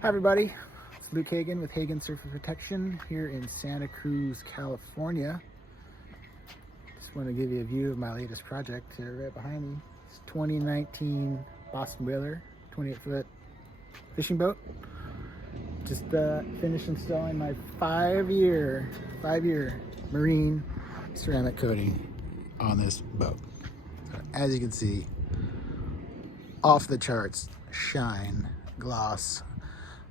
Hi everybody, it's Luke Hagen with Hagen Surface Protection here in Santa Cruz, California. Just want to give you a view of my latest project here right behind me. It's 2019 Boston Whaler 28-foot fishing boat. Just finished installing my five-year marine ceramic coating on this boat. So as you can see, off the charts, shine, gloss.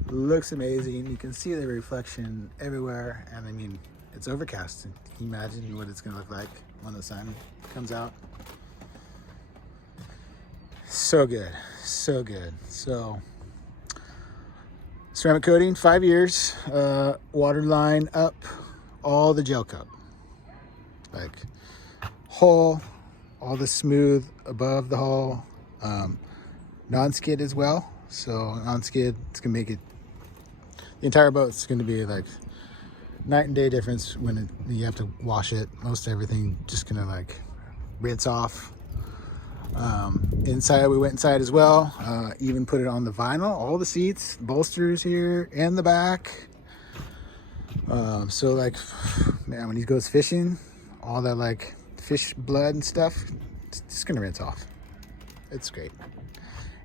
Looks amazing. You can see the reflection everywhere, and I mean, it's overcast. Can you imagine what it's gonna look like when the sun comes out? So good, so good. So ceramic coating, 5 years, water line up, all the gel coat, like hull, all the smooth above the hull, non-skid as well. So non-skid, it's gonna make it, the entire boat's gonna be like night and day difference when you have to wash it. Most everything just gonna like rinse off. Inside, we went inside as well, even put it on the vinyl, all the seats, bolsters here and the back. So like, man, when he goes fishing, all that like fish blood and stuff, it's just gonna rinse off. It's great.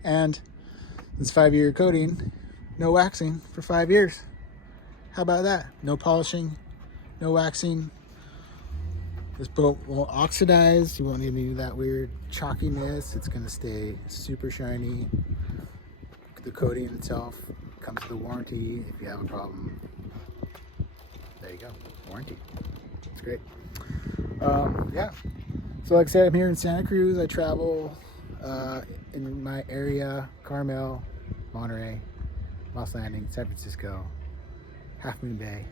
And this 5-year coating, no waxing for 5 years. How about that? No polishing, no waxing. This boat won't oxidize. You won't need any of that weird chalkiness. It's gonna stay super shiny. The coating itself comes with a warranty if you have a problem. There you go, warranty. It's great. Yeah. So like I said, I'm here in Santa Cruz. I travel in my area, Carmel, Monterey, Los Landing, San Francisco, Half Moon Bay,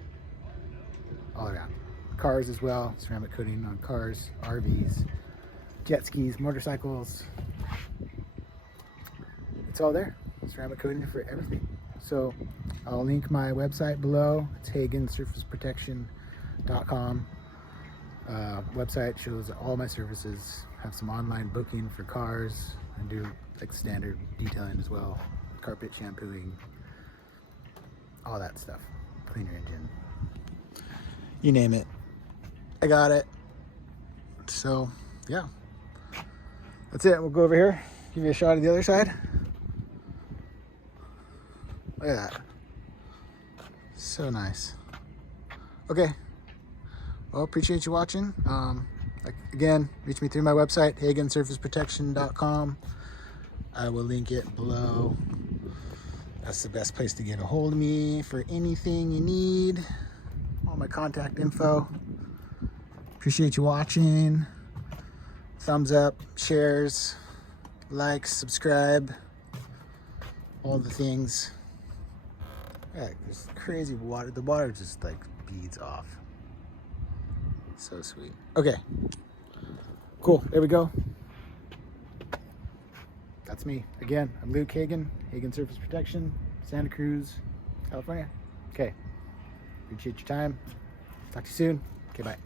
all around. Cars as well, ceramic coating on cars, RVs, jet skis, motorcycles. It's all there, ceramic coating for everything. So I'll link my website below. It's hagensurfaceprotection.com. Website shows all my services. Have some online booking for cars and do like standard detailing as well, carpet shampooing, all that stuff, clean your engine, you name it, I got it. So yeah, that's it. We'll go over here, give you a shot of the other side. Look at that, so nice. Okay, well, appreciate you watching. Again, reach me through my website, hagensurfaceprotection.com. I will link it below. That's the best place to get a hold of me for anything you need. All my contact info. Appreciate you watching. Thumbs up, shares, likes, subscribe, all the things. Yeah, there's crazy water. The water just like beads off. So sweet. Okay, cool, there we go. That's me. Again, I'm Luke Hagen, Hagen Surface Protection, Santa Cruz, California. Okay, appreciate your time. Talk to you soon. Okay, bye.